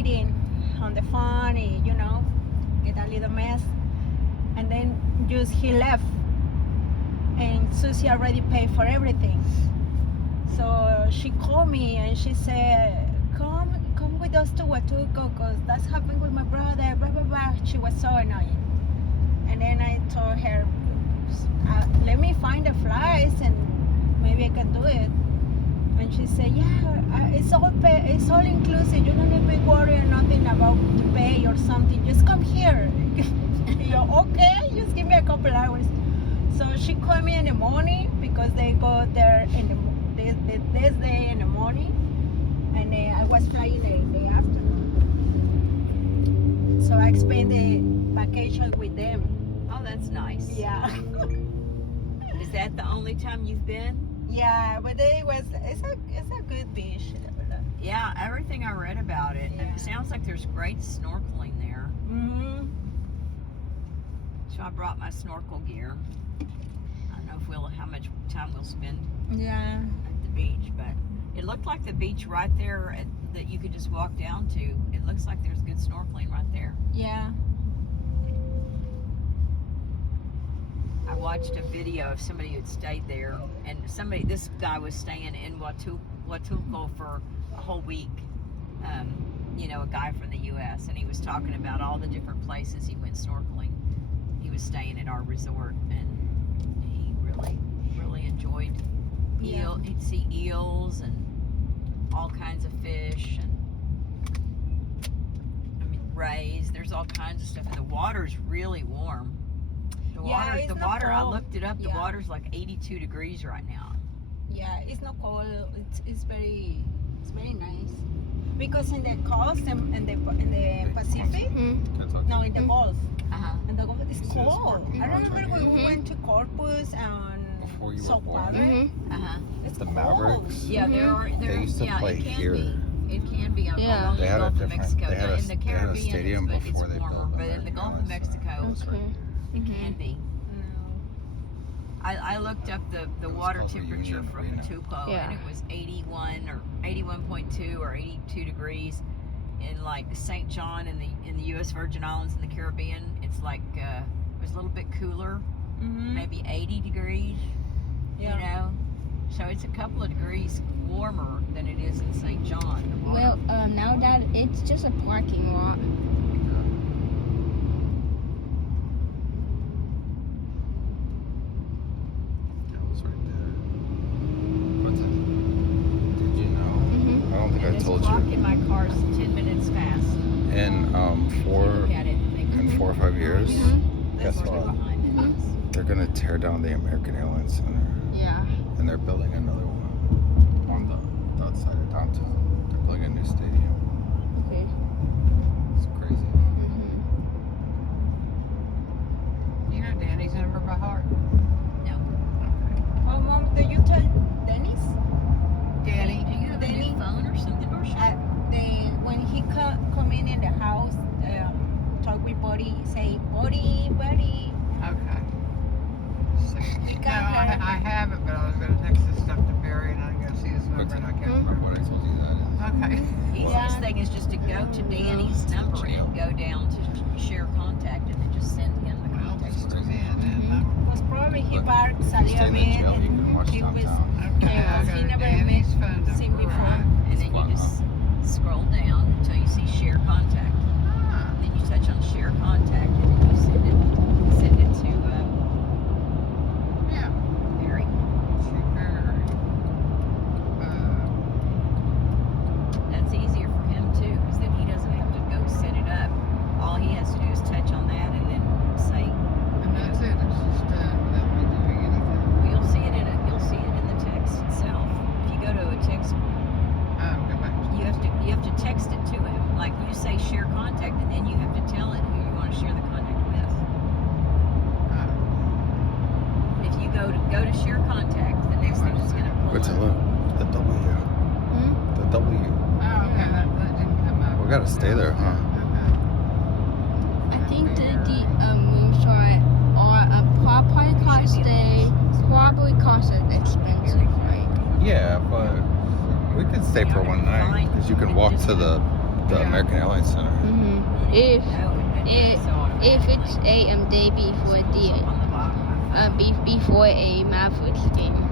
fighting on the phone, get a little mess. And then just he left. And Susie already paid for everything. So she called me and she said, come with us to Huatuco, because that's happened with my brother, blah, blah, blah. She was so annoying. And then I told her, let me find the flights and maybe I can do it. And she said, yeah, it's all inclusive. You don't need to be worried nothing about to pay or something. Just come here. Okay, just give me a couple hours. So she called me in the morning because they go there this day in the morning, and I was flying in the afternoon. So I spent the vacation with them. Oh, that's nice. Yeah. Is that the only time you've been? Yeah, but it's a good beach. Yeah, everything I read about it. Yeah. It sounds like there's great snorkeling there. Mm-hmm. So I brought my snorkel gear. I don't know how much time we'll spend Yeah. at the beach, but it looked like the beach right there that you could just walk down to. It looks like there's good snorkeling right there. Yeah. I watched a video of somebody who'd stayed there, and this guy was staying in Huatuco for a whole week. A guy from the U.S., and he was talking about all the different places he went snorkeling. He was staying at our resort, and he really enjoyed he'd see eels and all kinds of fish, and rays. There's all kinds of stuff, and the water's really warm. The water, I looked it up, the water's like 82 degrees right now. Yeah, it's not cold. It's very nice. Because in the coast and in the Pacific, no, in the Gulf, and the Gulf is cold. I remember when we went to Corpus and Saltwater. It's the cold. Mavericks. Yeah, They used to play here. It can be along They the had a Gulf of different. Mexico. They had In the Caribbean, a stadium it's before they warmer, built. but in the Gulf of Mexico, it can be. I looked up the water temperature from Huatuco, and it was 81 or 81.2 or 82 degrees. In like St. John in the U.S. Virgin Islands in the Caribbean, it's like it was a little bit cooler, maybe 80 degrees. So it's a couple of degrees warmer than it is in St. John. Well, now that it's just a parking lot. I told you. In my car's 10 minutes fast. In 4 or 5 years, guess what? They're gonna tear down the American Airlines Center. Yeah. And they're building another one on the outside of downtown. They're building a new stadium. Okay. It's crazy. You know Danny's number by heart? No. Oh, Mom, do you tell Dennis? Danny. Do you have a new phone or something, Marsha? When he come in the house, talk with Buddy, say, Buddy. Okay. He No, got her. I have it, but I was going to text this stuff to Barry, and I'm going to see his number, and I can't remember. What I told you that. Okay. Easiest thing is just to go to Danny's number and go down to share contact and then just send him the Well, contact. just come in, and Most probably he Look, parked Stay Salia in the jail, you can and watch he was downtown. okay, I'll go he to never Danny's phone met seen number, before. right? And then you just scroll down until you see share contact. Ah, Then you touch on share contact and then you send it to yeah. Barry. Super. That's easier for him too, because then he doesn't have to go set it up. All he has to do is touch on that and then say, And that's it. It's just without me doing anything. you'll see it in the text itself. If you go to a text, Go back. you have to text it to him. Like you say share contact, and then you have to tell it who you want to share the contact with. If you go to share contact, the next thing is going to pull What's it up. look? The W. The W. Oh, okay. That didn't come up. We gotta stay there, huh? I think the moonshine probably cost expensive, right? Yeah, but we could stay for one night because you can walk to the The Yeah. American Airlines Center. If It- if it's a day before the before a Mavericks game.